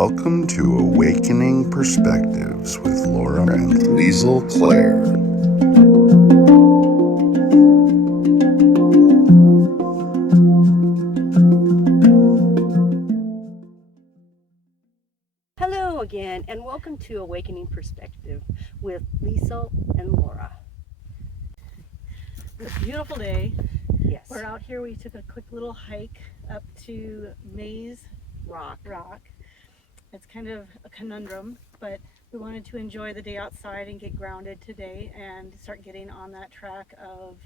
Welcome to Awakening Perspectives with Laura and Liesl Claire. Hello again, and welcome to Awakening Perspective with Liesl and Laura. It's a beautiful day. Yes. We're out here. We took a quick little hike up to Maze Rock. It's kind of a conundrum, but we wanted to enjoy the day outside and get grounded today and start getting on that track of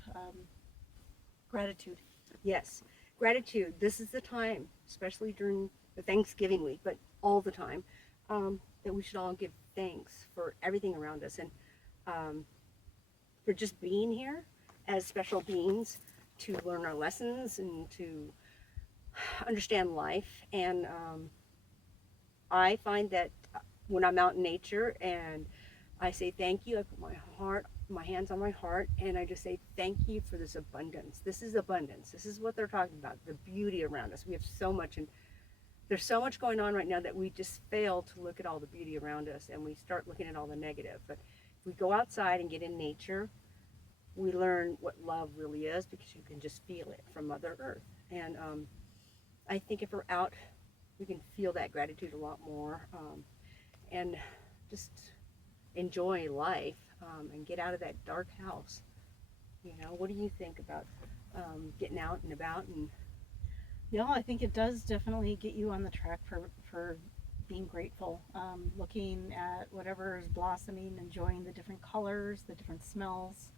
gratitude. Yes. Gratitude. This is the time, especially during the Thanksgiving week, but all the time, that we should all give thanks for everything around us and for just being here as special beings to learn our lessons and to understand life. And I find that when I'm out in nature and I say thank you, I put my hands on my heart, and I just say thank you for this abundance. This is abundance. This is what they're talking about, the beauty around us. We have so much, and there's so much going on right now that we just fail to look at all the beauty around us, and we start looking at all the negative. But if we go outside and get in nature, we learn what love really is, because you can just feel it from Mother Earth. And I think if we're out, we can feel that gratitude a lot more, and just enjoy life, and get out of that dark house. You know, what do you think about getting out and about? And Yeah, I think it does definitely get you on the track for being grateful, looking at whatever is blossoming, enjoying the different colors, the different smells.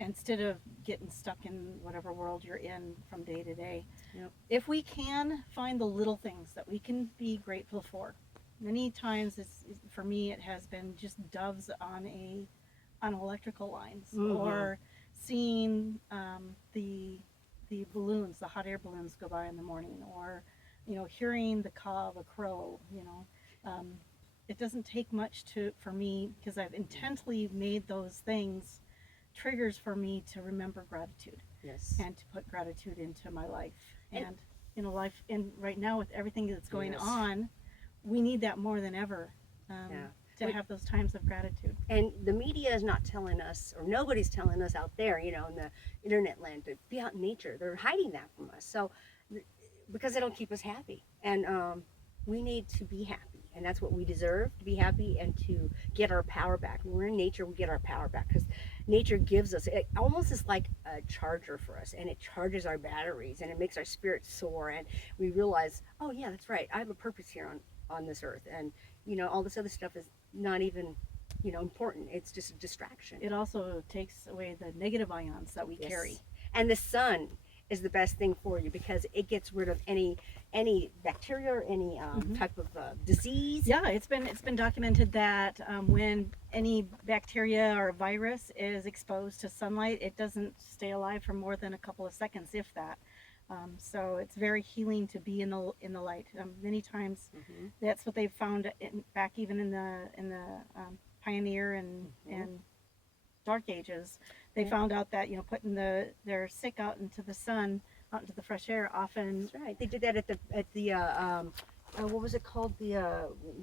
Instead of getting stuck in whatever world you're in from day to day. Yep. If we can find the little things that we can be grateful for. Many times for me it has been just doves on electrical lines, Mhm. or seeing the balloons, the hot air balloons go by in the morning, or hearing the caw of a crow. It doesn't take much for me, because I've intently made those things triggers for me to remember gratitude. Yes. And to put gratitude into my life. And life, and right now with everything that's going Yes. on, we need that more than ever, to have those times of gratitude. And the media is not telling us, or nobody's telling us out there, in the internet land, to be out in nature. They're hiding that from us. So, because it'll keep us happy. And we need to be happy. And that's what we deserve, to be happy and to get our power back. When we're in nature, we get our power back, because nature gives us, it almost is like a charger for us, and it charges our batteries, and it makes our spirits soar, and we realize, oh yeah, that's right, I have a purpose here on this earth, and all this other stuff is not even important. It's just a distraction. It also takes away the negative ions that we carry. And the sun is the best thing for you, because it gets rid of any bacteria or any type of disease. Yeah, it's been documented that when any bacteria or virus is exposed to sunlight, it doesn't stay alive for more than a couple of seconds, if that. So it's very healing to be in the light. Many times, that's what they've found back even in the pioneer and dark ages. They found out that putting their sick out into the sun, out into the fresh air, often. That's right. They did that at the what was it called?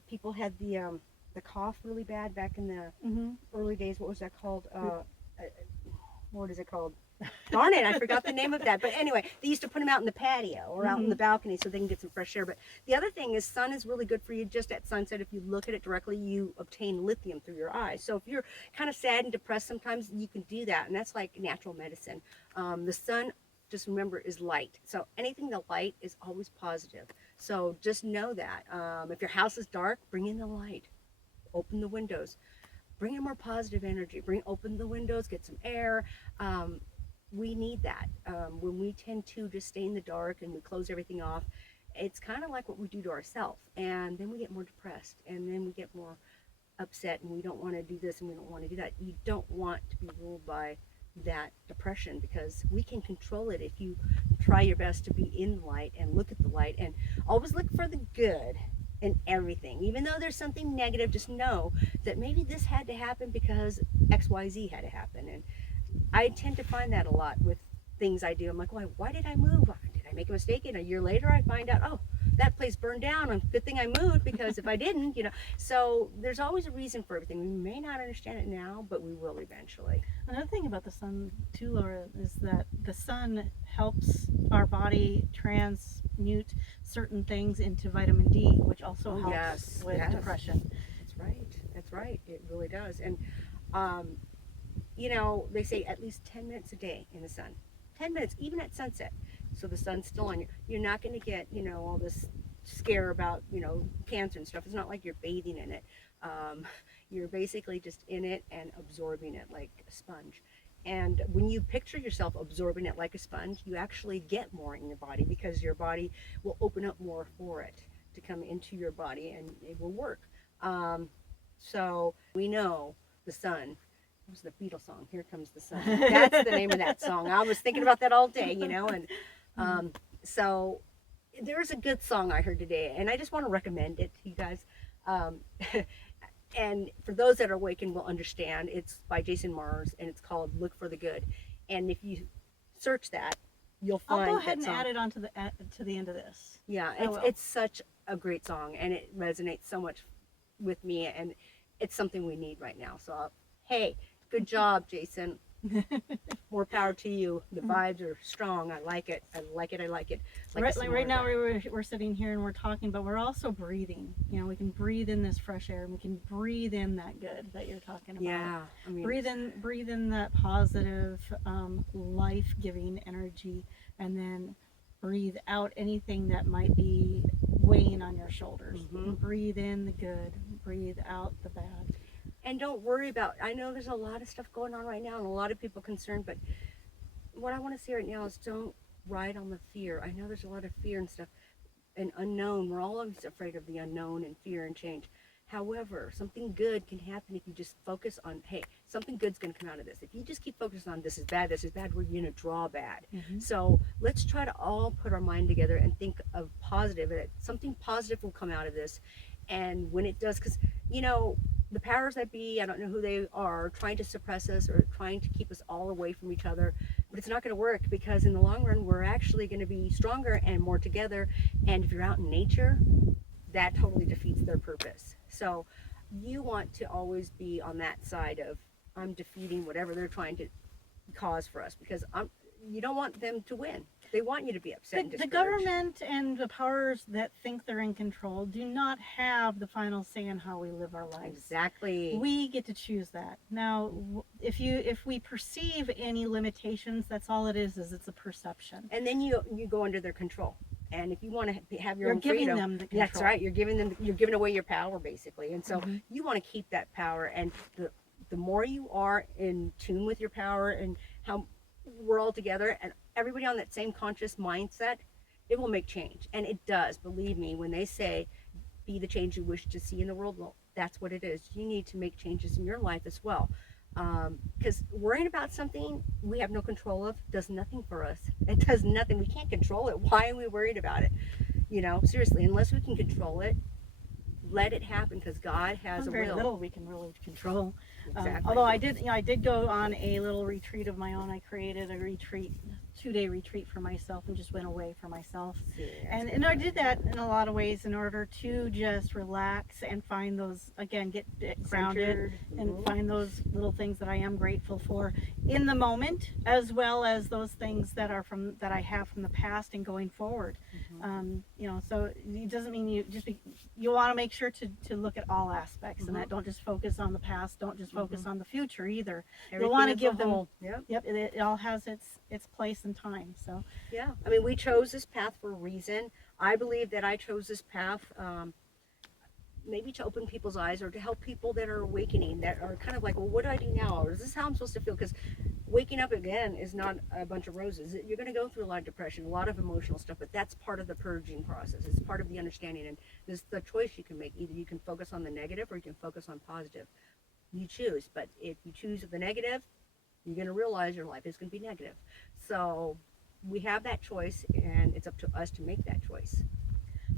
People had the cough really bad back in the early days. What was that called? What is it called? Darn it, I forgot the name of that. But anyway, they used to put them out in the patio or out in the balcony so they can get some fresh air. But the other thing is, sun is really good for you. Just at sunset, if you look at it directly, you obtain lithium through your eyes. So if you're kind of sad and depressed sometimes, you can do that. And that's like natural medicine. The sun, just remember, is light. So anything the light is always positive. So just know that. If your house is dark, bring in the light. Open the windows. Bring in more positive energy. Open the windows, get some air. We need that. When we tend to just stay in the dark and we close everything off, it's kind of like what we do to ourselves. And then we get more depressed, and then we get more upset, and we don't want to do this and we don't want to do that. You don't want to be ruled by that depression, because we can control it if you try your best to be in the light and look at the light, and always look for the good in everything. Even though there's something negative, just know that maybe this had to happen because XYZ had to happen. And I tend to find that a lot with things I do. I'm like, why did I move? Did I make a mistake? And a year later I find out, oh, that place burned down, and good thing I moved, because if I didn't, so there's always a reason for everything. We may not understand it now, but we will eventually. Another thing about the sun too, Laura, is that the sun helps our body transmute certain things into vitamin D, which also helps Yes, with yes. depression. That's right, it really does. And they say at least 10 minutes a day in the sun. 10 minutes, even at sunset. So the sun's still on you. You're not going to get, all this scare about, cancer and stuff. It's not like you're bathing in it. You're basically just in it and absorbing it like a sponge. And when you picture yourself absorbing it like a sponge, you actually get more in your body, because your body will open up more for it to come into your body, and it will work. So we know the sun. It was the Beatles song, Here Comes the Sun. That's the name of that song. I was thinking about that all day, and so there's a good song I heard today, and I just want to recommend it to you guys. And for those that are awakened will understand, it's by Jason Mars, and it's called Look for the Good. And if you search that, you'll find I'll go ahead that and song. add it on to the end of this. Yeah, it's such a great song, and it resonates so much with me, and it's something we need right now. So, hey, good job, Jason. More power to you. The vibes are strong. I like it. I like it. Right now we're sitting here and we're talking, but we're also breathing. We can breathe in this fresh air, and we can breathe in that good that you're talking about. Yeah, I mean, breathe in that positive, life-giving energy, and then breathe out anything that might be weighing on your shoulders. Mm-hmm. Breathe in the good, breathe out the bad. And don't worry about, I know there's a lot of stuff going on right now and a lot of people concerned, but what I want to say right now is don't ride on the fear. I know there's a lot of fear and stuff and unknown. We're all always afraid of the unknown and fear and change. However, something good can happen if you just focus on, hey, something good's going to come out of this. If you just keep focusing on this is bad, we're going to draw bad. Mm-hmm. So let's try to all put our mind together and think of positive. Something positive will come out of this. And when it does, because, the powers that be, I don't know who they are, trying to suppress us or trying to keep us all away from each other, but it's not going to work, because in the long run, we're actually going to be stronger and more together. And if you're out in nature, that totally defeats their purpose. So you want to always be on that side of, I'm defeating whatever they're trying to cause for us, because you don't want them to win. They want you to be upset and The discouraged. government and the powers that think they're in control do not have the final say in how we live our lives. Exactly. We get to choose that. Now, if we perceive any limitations, that's all it is it's a perception. And then you go under their control. And if you want to have your You're own giving freedom, them the control. that's right. You're giving away your power, basically. And so you want to keep that power. And the more you are in tune with your power and how we're all together and everybody on that same conscious mindset, it will make change. And it does. Believe me, when they say be the change you wish to see in the world, well, that's what it is. You need to make changes in your life as well. Because worrying about something we have no control of does nothing for us. It does nothing. We can't control it. Why are we worried about it? Seriously, unless we can control it, let it happen, because God has a will. Very little we can really control. Exactly. Although I did go on a little retreat of my own. I created a retreat, 2-day retreat for myself, and just went away for myself. And I did that in a lot of ways in order to just relax and find those, again, get grounded and find those little things that I am grateful for in the moment, as well as those things that I have from the past and going forward. So it doesn't mean you want to make sure to look at all aspects and that don't just focus on the past, don't just focus on the future either. You want to give them, it all has its place and time. So yeah, I mean, we chose this path for a reason. I believe that I chose this path maybe to open people's eyes or to help people that are awakening, that are kind of like, well, what do I do now? Or is this how I'm supposed to feel? Because waking up again is not a bunch of roses. You're going to go through a lot of depression, a lot of emotional stuff, but that's part of the purging process. It's part of the understanding, and there's the choice you can make. Either you can focus on the negative or you can focus on positive. You choose, but if you choose the negative, you're going to realize your life is going to be negative. So we have that choice, and it's up to us to make that choice.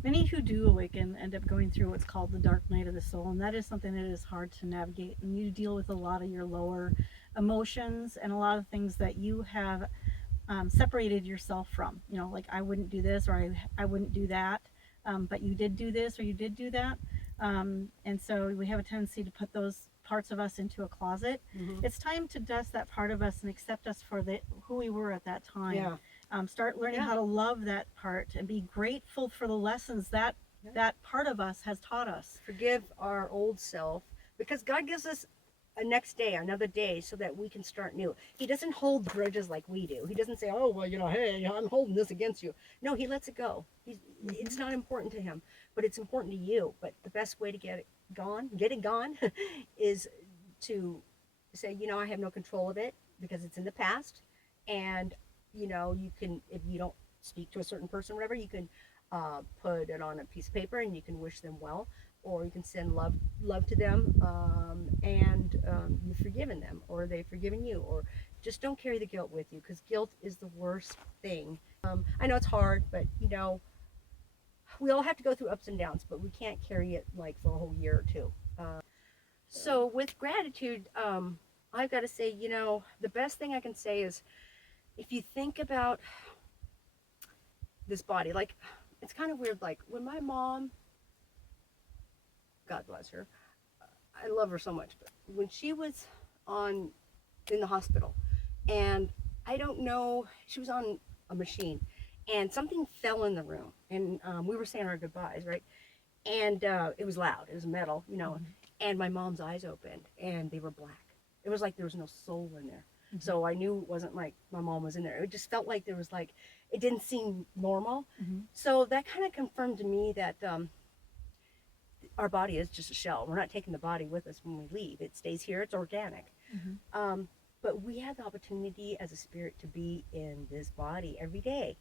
Many who do awaken end up going through what's called the dark night of the soul, and that is something that is hard to navigate. And you deal with a lot of your lower emotions and a lot of things that you have separated yourself from. Like I wouldn't do this or I wouldn't do that. but you did do this or you did do that. And so we have a tendency to put those parts of us into a closet. It's time to dust that part of us and accept us for who we were at that time. Yeah. Start learning Yeah. how to love that part and be grateful for the lessons that that part of us has taught us. Forgive our old self, because God gives us a next day, another day, so that we can start new. He doesn't hold grudges like we do. He doesn't say, oh, well, hey, I'm holding this against you. No, he lets it go. It's not important to him, but it's important to you. But the best way to get it gone, is to say, I have no control of it because it's in the past. And, you can, if you don't speak to a certain person, whatever, you can put it on a piece of paper and you can wish them well, or you can send love to them, and you've forgiven them, or they've forgiven you, or just don't carry the guilt with you, because guilt is the worst thing. I know it's hard, but we all have to go through ups and downs, but we can't carry it like for a whole year or two. So with gratitude, I've got to say, the best thing I can say is, if you think about this body, like, it's kind of weird, like when my mom, God bless her, I love her so much, but when she was in the hospital, and I don't know, she was on a machine, and something fell in the room, and we were saying our goodbyes, right? And it was loud, it was metal, and my mom's eyes opened, and they were black. It was like there was no soul in there. So I knew it wasn't like my mom was in there. It just felt like there was, like, it didn't seem normal. So that kind of confirmed to me that our body is just a shell. We're not taking the body with us when we leave. It stays here. It's organic. But we have the opportunity as a spirit to be in this body every day,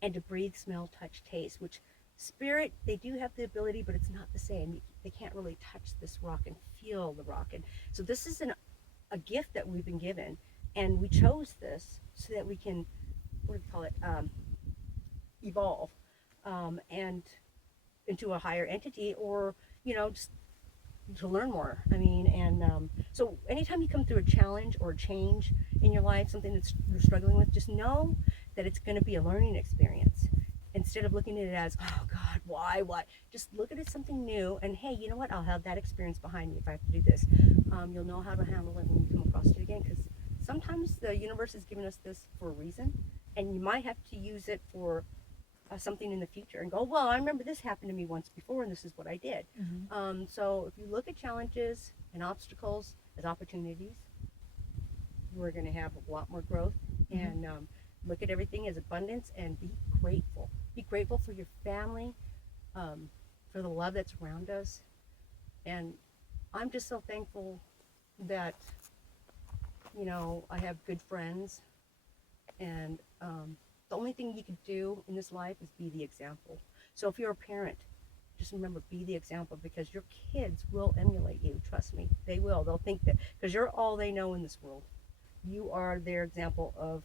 and to breathe, smell, touch, taste, which spirit, they do have the ability, but it's not the same. They can't really touch this rock and feel the rock. And so this is a gift that we've been given, and we chose this so that we can, what do you call it, evolve, and into a higher entity, or just to learn more. I mean, and so anytime you come through a challenge or a change in your life, something that you're struggling with, just know that it's going to be a learning experience. Instead of looking at it as, oh God, why, just look at it as something new, and hey, you know what, I'll have that experience behind me if I have to do this. You'll know how to handle it when you come across it again, because sometimes the universe has given us this for a reason, and you might have to use it for something in the future, and go, well, I remember this happened to me once before, and this is what I did. So if you look at challenges and obstacles as opportunities, we're going to have a lot more growth. And look at everything as abundance, and be grateful. Be grateful for your family, for the love that's around us. And I'm just so thankful that I have good friends, and the only thing you can do in this life is be the example. So if you're a parent, just remember, be the example, because your kids will emulate you. Trust me, they will. They'll think that, because you're all they know in this world. You are their example of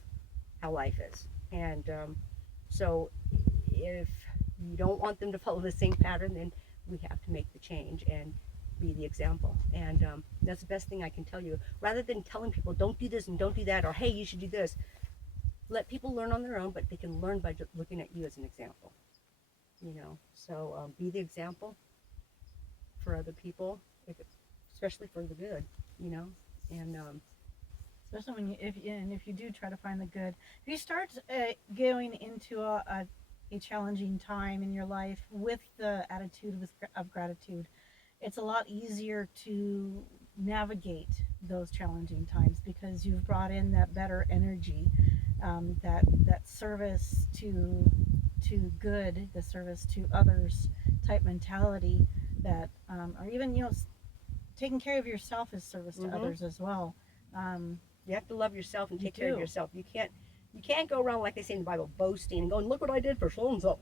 how life is. And so if you don't want them to follow the same pattern, then we have to make the change and be the example. And that's the best thing I can tell you. Rather than telling people, don't do this and don't do that, or hey, you should do this, let people learn on their own, but they can learn by just looking at you as an example. So be the example for other people, especially for the good, and Especially when if you do try to find the good, if you start going into a challenging time in your life with the attitude of gratitude, it's a lot easier to navigate those challenging times, because you've brought in that better energy, that service to good, the service to others type mentality, that or even taking care of yourself is service to others as well. you have to love yourself and take care of yourself. You can't go around, like they say in the Bible, boasting and going, look what I did for so and so.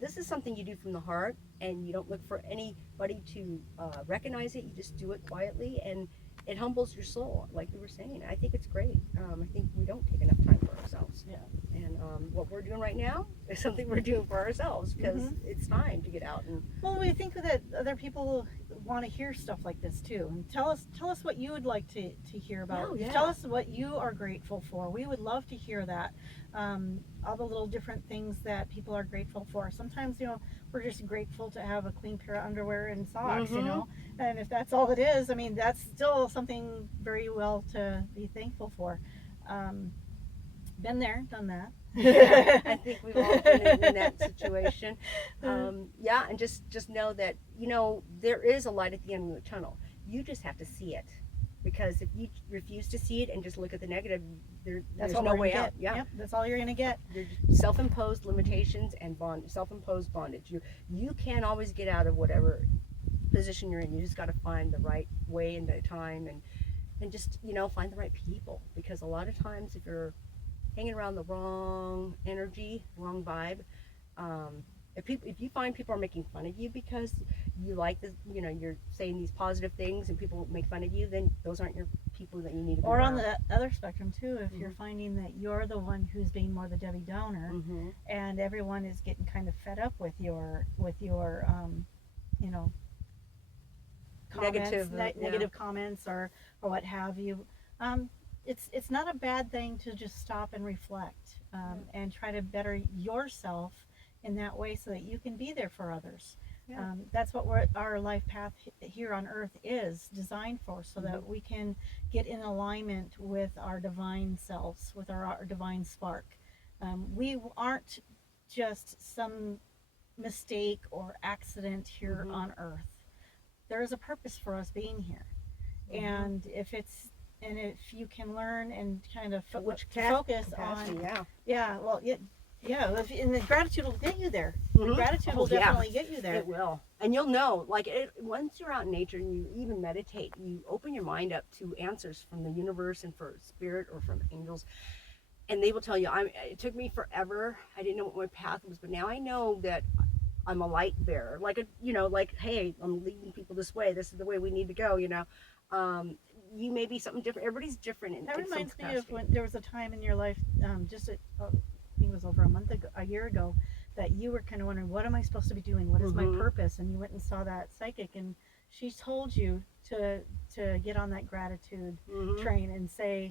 This is something you do from the heart, and you don't look for anybody to recognize it. You just do it quietly, and it humbles your soul, like you were saying. I think it's great. I think we don't take enough time for ourselves. Yeah. And what we're doing right now is something we're doing for ourselves, because it's time to get out. And well, we think that other people want to hear stuff like this too. And tell us what you would like to hear about. Oh, yeah. Tell us what you are grateful for. We would love to hear that. All the little different things that people are grateful for. Sometimes, we're just grateful to have a clean pair of underwear and socks, and if that's all it is, I mean, that's still something very well to be thankful for. Been there, done that. Yeah, I think we've all been in that situation. Yeah, and just know that there is a light at the end of the tunnel. You just have to see it, because if you refuse to see it and just look at the negative, there's no way out. Yeah, yep, that's all you're gonna get. Self-imposed limitations and self-imposed bondage. You can't always get out of whatever position you're in. You just got to find the right way and the time, and just find the right people, because a lot of times if you're hanging around the wrong energy, wrong vibe, if you find people are making fun of you because you like this, you're saying these positive things and people make fun of you, then those aren't your people that you need to be or around. on the other spectrum too, if you're finding that you're the one who's being more the Debbie Downer, and everyone is getting kind of fed up with your comments, negative comments or what have you, it's not a bad thing to just stop and reflect, and try to better yourself in that way so that you can be there for others. That's what our life path here on earth is designed for, so that we can get in alignment with our divine selves, with our divine spark. We aren't just some mistake or accident here on earth. There is a purpose for us being here, and if you can learn and kind of focus on, and the gratitude will get you there. The gratitude will definitely get you there. It will, and you'll know. Once you're out in nature and you even meditate, you open your mind up to answers from the universe and for spirit or from angels, and they will tell you. It took me forever. I didn't know what my path was, but now I know that I'm a light bearer. Hey, I'm leading people this way. This is the way we need to go. You may be something different. Everybody's different. That reminds me of when there was a time in your life, I think it was over a year ago, that you were kind of wondering, what am I supposed to be doing? What is my purpose? And you went and saw that psychic, and she told you to get on that gratitude train and say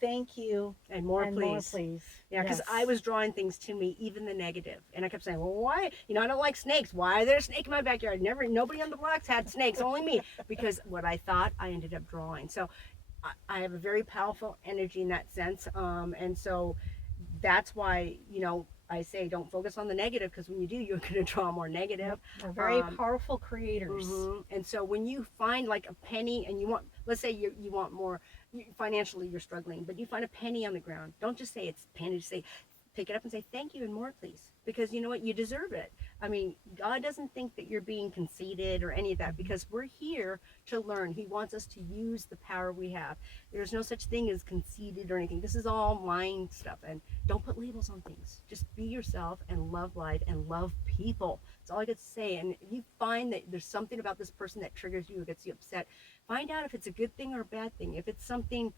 thank you and more please. Yeah, because I was drawing things to me, even the negative, and I kept saying, well, why? I don't like snakes. Why are there a snake in my backyard? Nobody on the blocks had snakes, only me. Because what I thought, I ended up drawing. So I have a very powerful energy in that sense, and so that's why I say don't focus on the negative, because when you do, you're going to draw more negative. We're very powerful creators. And so when you find like a penny and you want, let's say you want more, financially you're struggling, but you find a penny on the ground, don't just say it's a penny, just say, pick it up and say thank you and more please, because you know what, you deserve it. I mean, God doesn't think that you're being conceited or any of that, because we're here to learn. He wants us to use the power we have. There's no such thing as conceited or anything. This is all mind stuff, and don't put labels on things. Just be yourself and love life and love people. That's all I get to say. And if you find that there's something about this person that triggers you or gets you upset, find out if it's a good thing or a bad thing. If it's something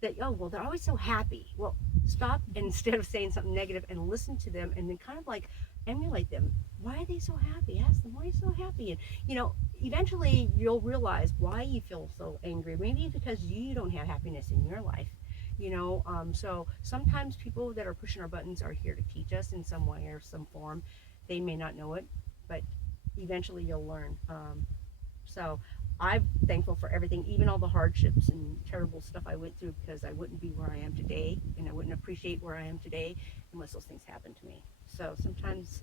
that, oh, well, they're always so happy. Well, stop, and instead of saying something negative, and listen to them, and then kind of like emulate them. Why are they so happy? Ask them, why are you so happy? And eventually you'll realize why you feel so angry. Maybe because you don't have happiness in your life. So sometimes people that are pushing our buttons are here to teach us in some way or some form. They may not know it, but eventually you'll learn. So I'm thankful for everything, even all the hardships and terrible stuff I went through, because I wouldn't be where I am today, and I wouldn't appreciate where I am today unless those things happened to me. So sometimes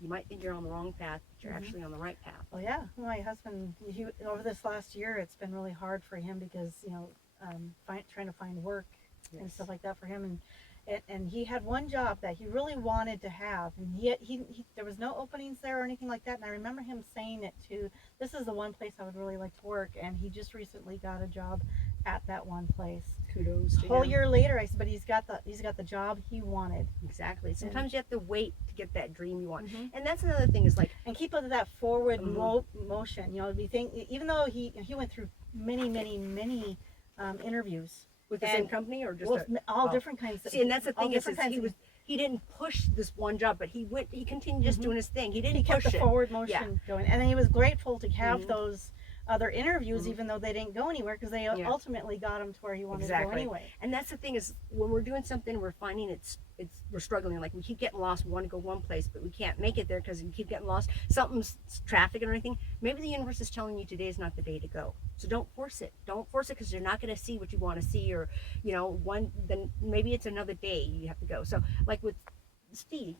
you might think you're on the wrong path, but you're actually on the right path. Well, yeah, my husband, over this last year, it's been really hard for him because, trying to find work and stuff like that for him. And he had one job that he really wanted to have, and he there was no openings there or anything like that. And I remember him saying it too. This is the one place I would really like to work, and he just recently got a job at that one place. Kudos to a whole him. year later, I said, but he's got the job he wanted. Exactly. Sometimes you have to wait to get that dream you want, and that's another thing is and keep up that forward motion. Even though he went through many interviews. With the same company or just all different kinds of. See, and that's the thing is he didn't push this one job, but he continued just doing his thing. He didn't push kept the forward motion going, and then he was grateful to have those other interviews, even though they didn't go anywhere, because they Yeah. ultimately got him to where he wanted to go Exactly. anyway. And that's the thing is, when we're doing something, we're finding we're struggling. Like, we keep getting lost. We want to go one place, but we can't make it there because we keep getting lost. Something's traffic or anything. Maybe the universe is telling you today is not the day to go. So don't force it. Don't force it, because you're not going to see what you want to see, or then maybe it's another day you have to go. So like with Steve,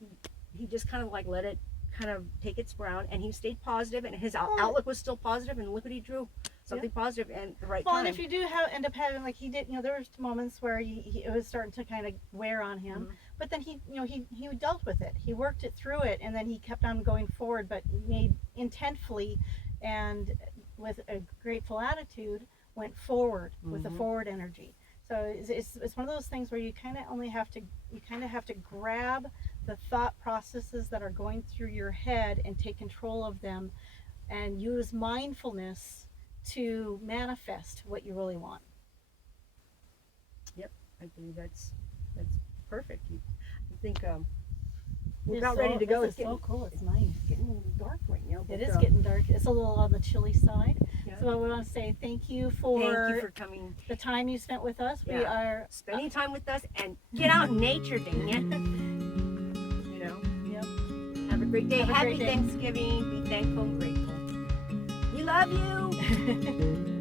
he just kind of like let it kind of take its round, and he stayed positive, and his outlook was still positive, and look what he drew. Something positive and the right Well, time. and if you do end up having, like he did, there was moments where it was starting to kind of wear on him, but then he dealt with it. He worked it through it, and then he kept on going forward, but made intentfully and with a grateful attitude went forward with a forward energy. So it's one of those things where you kind of have to grab the thought processes that are going through your head and take control of them, and use mindfulness to manifest what you really want. Yep, I believe that's perfect. I think we're about ready to go. It's so cool. It's nice. Getting dark right now. It is getting dark. It's a little on the chilly side. Yeah. So I want to say thank you for coming. the time you spent with us. Yeah. We are Spending time with us, and get out in nature, dang it. Yep. Have a great day. Have a Happy great day. Thanksgiving. Be thankful and grateful. We love you.